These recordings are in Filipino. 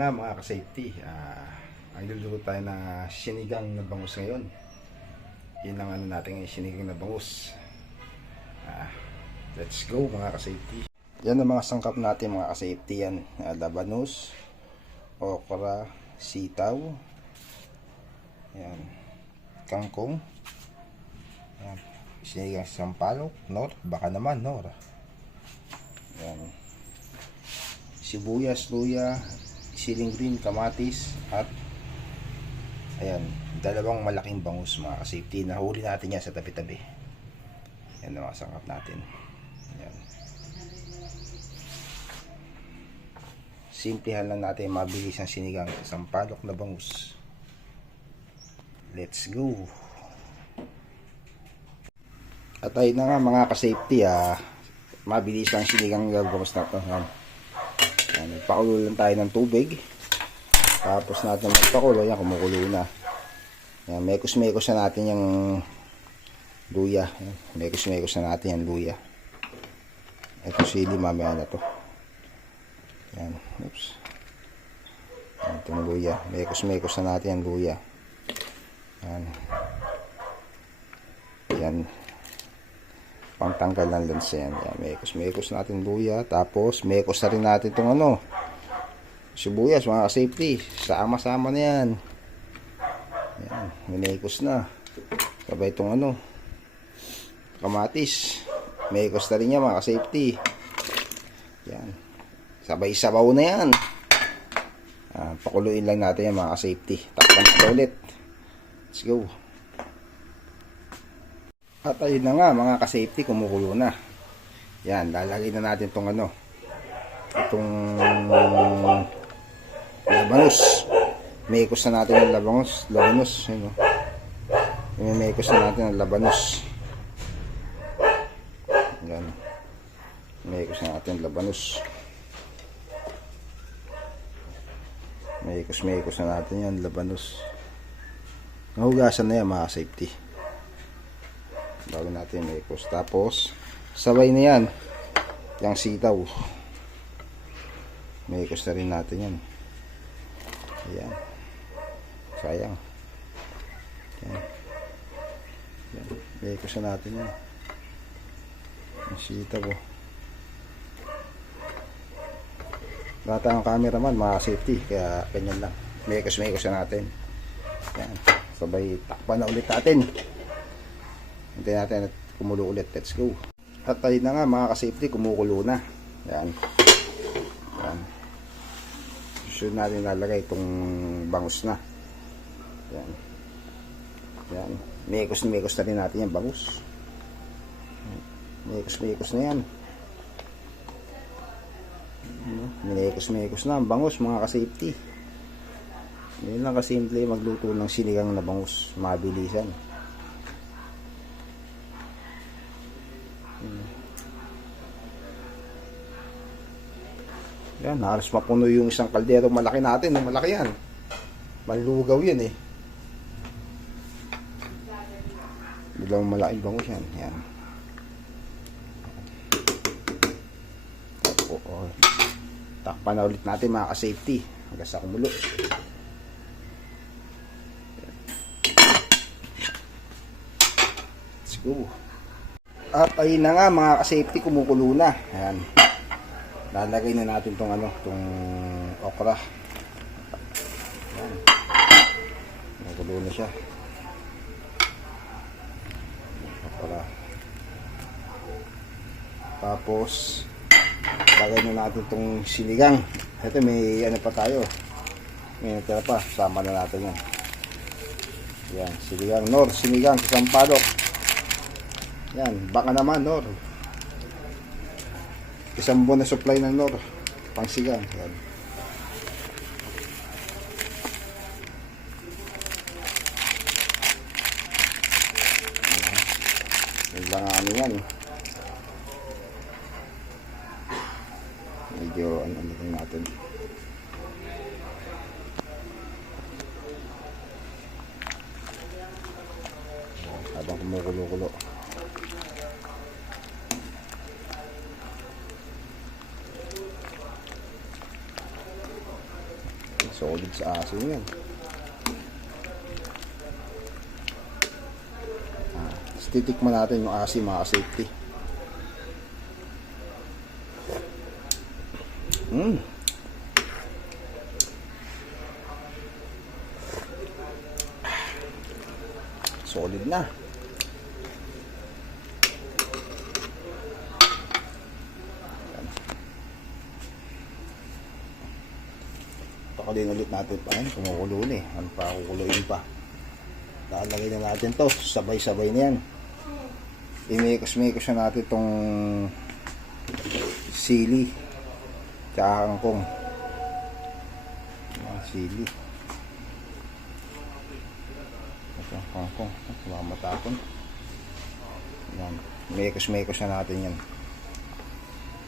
nga mga ka-safety, ang luluto tayo na sinigang na bangus ngayon. Yun ang ano natin ngayon, sinigang na bangus. Let's go mga ka-safety. Yan ang mga sangkap natin mga ka-safety. Yan, labanos, okra, sitaw, yan, kangkong, yan, sinigang sampalok, nor, baka naman nor, yan, sibuyas, luya, siling green, kamatis, at ayan, dalawang malaking bangus mga ka-safety. Nahuli natin yan sa tabi-tabi. Yan ang mga sangkap natin. Ayan. Simplihan lang natin, mabilis ang sinigang sa sampalok na bangus. Let's go. At ayun na nga mga ka-safety, mabilis ang sinigang na bangus na ito. Pakulo lang tayo ng tubig. Tapos natin magpakulo. Yan, kumukulo na. Yan, mekos-mekos na natin yung luya. Mekos-mekos na natin yung luya. Ito sili, mamaya na to. Yan, oops. Yan, itong luya. Mekos-mekos na natin yung luya. Yan. Yan. Pangtanggal ng lansa yan. Yan, mekos natin luya. Tapos mekos na rin natin itong ano, sibuyas mga ka-safety. Sama-sama na yan. Yan, minekos na. Sabay itong ano, kamatis. Mekos na rin yan mga ka-safety. Yan. Sabay sabaw na yan. Pakuluin lang natin yan mga ka-safety. Takpan na ulit. Let's go. At ayun na nga mga ka-safety, kumukulo na. Yan, lalagay na natin itong ano, itong labanos. Mekos na natin yung labanos. Yun, mekos na natin ang labanos. Yan. Mekos na natin ang labanos. Mekos na natin yan, labanos. Nahugasan na yan mga ka-safety. Bago natin mekos. Tapos sabay na yan yung sitaw. Mekos na rin natin yan. Ayan. Sayang. Ayan. Ayan. Mekos na natin yan. Yung sitaw. Bata ang cameraman mga safety. Kaya ganyan lang. Mekos na natin. Ayan. Sabay takpan na ulit natin. Hintayin natin at kumulo ulit. Let's go. At ayun na nga mga ka-safety, kumukulo na. Yan. Yan. Susunod natin lalagay itong bangus na. Yan. Yan. Mekos na rin natin yung bangus. Mekos na yan. Mekos na ang bangus mga ka-safety. Yan lang kasimple magluto ng sinigang na bangus. Mabilisan. Yan, halos mapuno yung isang kaldero malaki natin. Malaki yan. Malugaw yan eh. Dalawang malaking bangus yan. Yan. Takpan na ulit natin mga ka-safety hanggang sa kumulo. Let's go. At ayun na nga mga ka-safety, kumukulo na. Ayan. Lalagay na natin tong ano, tong okra. Ayan. Kumukulo na siya. Okra. Tapos lagay na natin tong sinigang. Ito may ano pa tayo. May natira pa. Sama na natin yan. Yan, sinigang nor, sinigang sa sampalok. Yan, baka naman nor. Isang buwan na supply ng nor pang sigang. Yan. Yan lang ang ano yan. Medyo ano natin. Habang kumukulo-kulo. Solid sa asin yan. Tapos titikman natin yung asin mga safety. Solid na. Pakalin ulit natin pa yan. Kumukulo na eh. Ano pa kukuluin pa. Lalagay na natin to. Sabay-sabay na yan. Imikos-mikos na natin tong sili. Tsaka kangkong. Sili. Ito, kangkong. Mamatapon. Yan. Mekos-mekos na natin yan.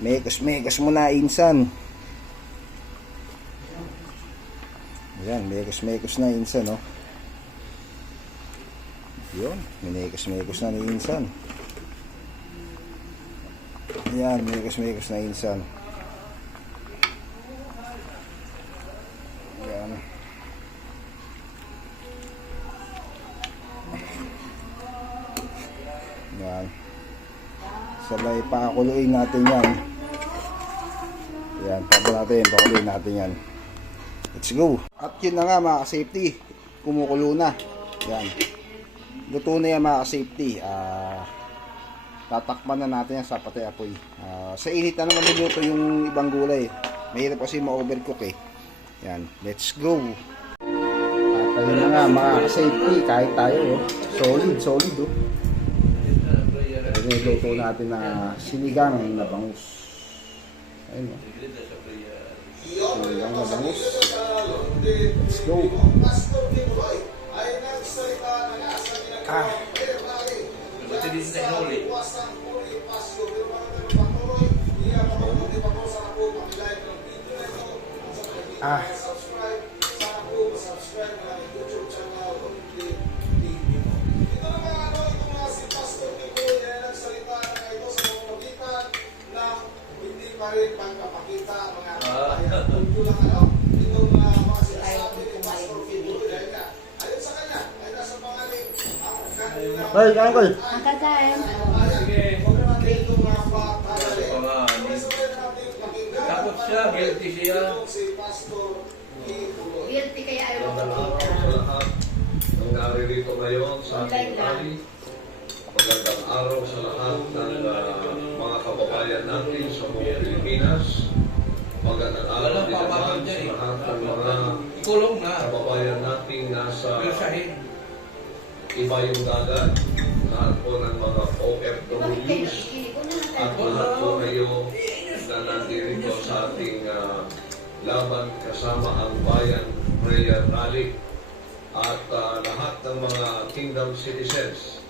Mekos-mekos muna, insan. Yan, mekos-mekos na insan, no? Yun, minekos-mekos na ni insan. Yan, mekos-mekos na insan. Yan. Yan. Sabay pakuluin natin yan. Yan, pakuluin natin yan. Let's go. At yun na nga mga safety, kumukulo na. Yan. Luto na yan mga safety. Tatakpan na natin yan sa patay apoy. Sa init na naman niluto yung ibang gulay. Mahirap kasi ma-overcook eh. Yan. Let's go. At ayun na nga mga safety, kahit tayo. Oh. Solid oh. Luto natin na sinigang na bangus. Ayun oh. Sinigang na bangus. Let's go. Hey, Uncle. Ang kakain. Takot siya, guilty siya. Guilty kaya ayaw ko Sa lahat ng naririto ngayon sa ating tali. Magandang araw sa lahat ng mga kababayan natin sa buong Pilipinas. Magandang araw din naman sa lahat ng mga kababayan natin nasa iba yung dagat, lahat po ng mga OFWs, at lahat po kayo na nandito sa ating laban kasama ang Bayan Prayer Rally, at lahat ng mga Kingdom citizens.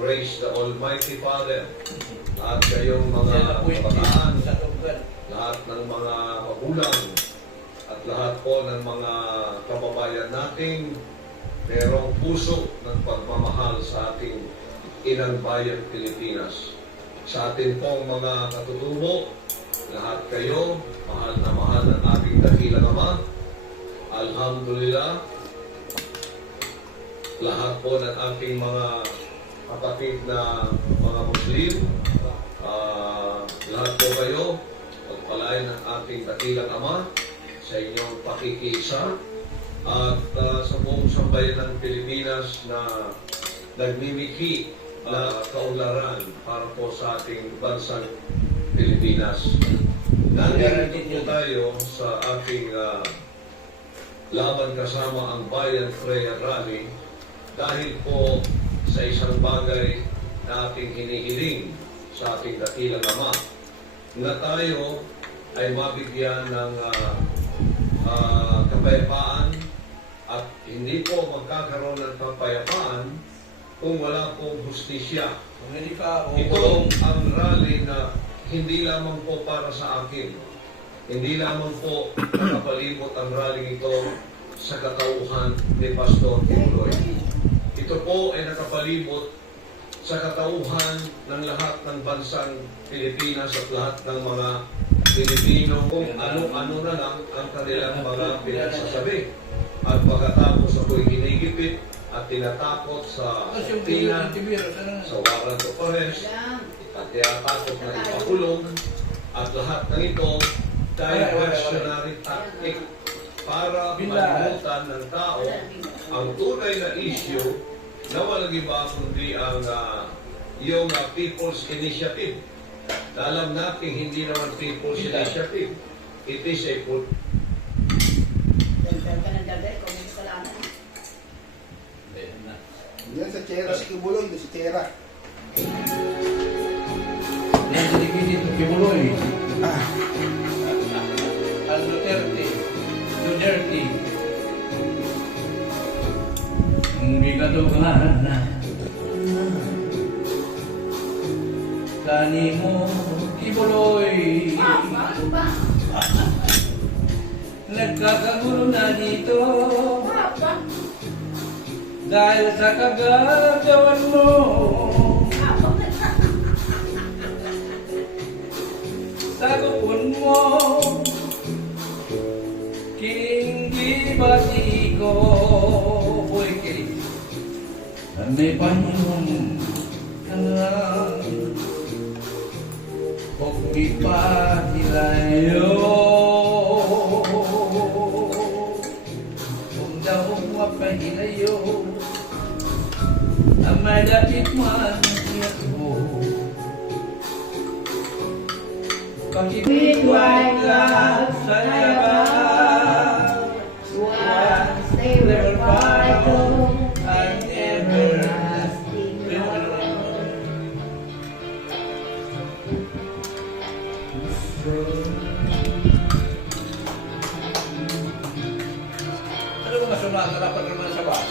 Praise the Almighty Father, at kayong mga kabataan, lahat ng mga magulang, at lahat po ng mga kababayan nating merong puso ng pagmamahal sa ating inang bayan Pilipinas. Sa atin pong mga katutubo, lahat kayo, mahal na mahal ng ating dakilang Ama. Alhamdulillah, lahat po ng ating mga kapatid na mga Muslim, lahat po kayo, pagpalain ng ating dakilang Ama sa inyong pakikiisa. At sa buong sambayan ng Pilipinas na nagmimiki na kaunlaran para po sa ating bansang Pilipinas. Nandito po tayo sa ating laban kasama ang Bayan Prayer Rally dahil po sa isang bagay na ating hinihiling sa ating dakilang Ama, na tayo ay mabigyan ng kapayapaan, at hindi po magkakaroon ng kapayapaan kung wala pong hustisya. Ito ang rally na hindi lamang po para sa akin. Hindi lamang po nakapalibot ang rally ito sa katauhan ni Pastor Tibuloy. Ito po ay nakapalibot sa katauhan ng lahat ng bansang Pilipinas at lahat ng mga Pilipino kung ano-ano na lang ang kanilang mga pinagsasabi. At pagkatapos ako'y ginigipit at tinatakot sa tina, sa warrant of arrest, at tinatakot na ipakulong, at lahat ng ito diversionary tactic para malimutan ng tao ang tunay na issue na walang iba kundi ang yung People's Initiative. Na alam natin hindi naman People's Initiative. It is a Dagdag ka ng dagdag, kung may kasalanan. Yan sa Chera, si Kibuloy, doon si Chera. Yan sa dikit ito, Kibuloy. Ah, Al Duterte. Hindi ka to na. Kani mo, Kibuloy. Ano ba? Nagkakagulo na dito Apa? dahil sa kagagawan mo. Apa? Sagupon mo, kinindi-bati ko. Uy, kilig. May panahon ka nga, huwag ipahilayo. Huwag daw mapahilayo, ang malapit man ako. With white clouds sa high labas, once they were vital and everlasting Ano mga sunata dapat naman sa bas?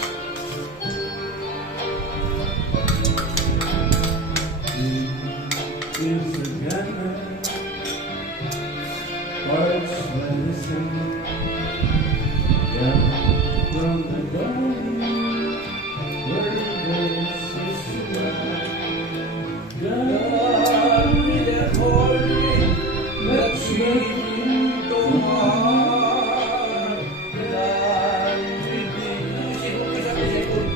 God with a holy that sweet to heart. God with the sipon ka sa sipon.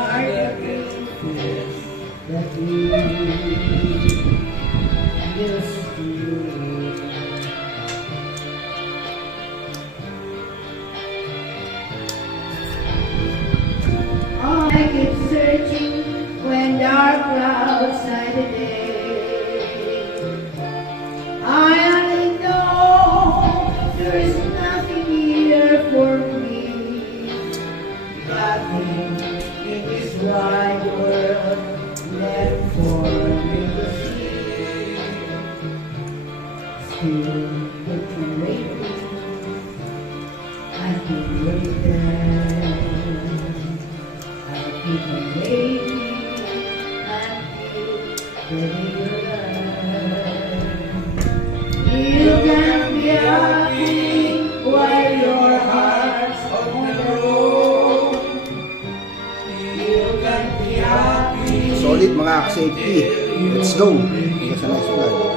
are the greatest that we used to do. I keep searching when dark clouds hide the day. I only know there is nothing here for me. Nothing in this wide world left for me to see. Still looking lately, I keep waiting. I keep waiting until you're You can be happy while your heart's on the road. You can be happy. solid mga ka-safety. Let's go. Hanggang sa next vlog.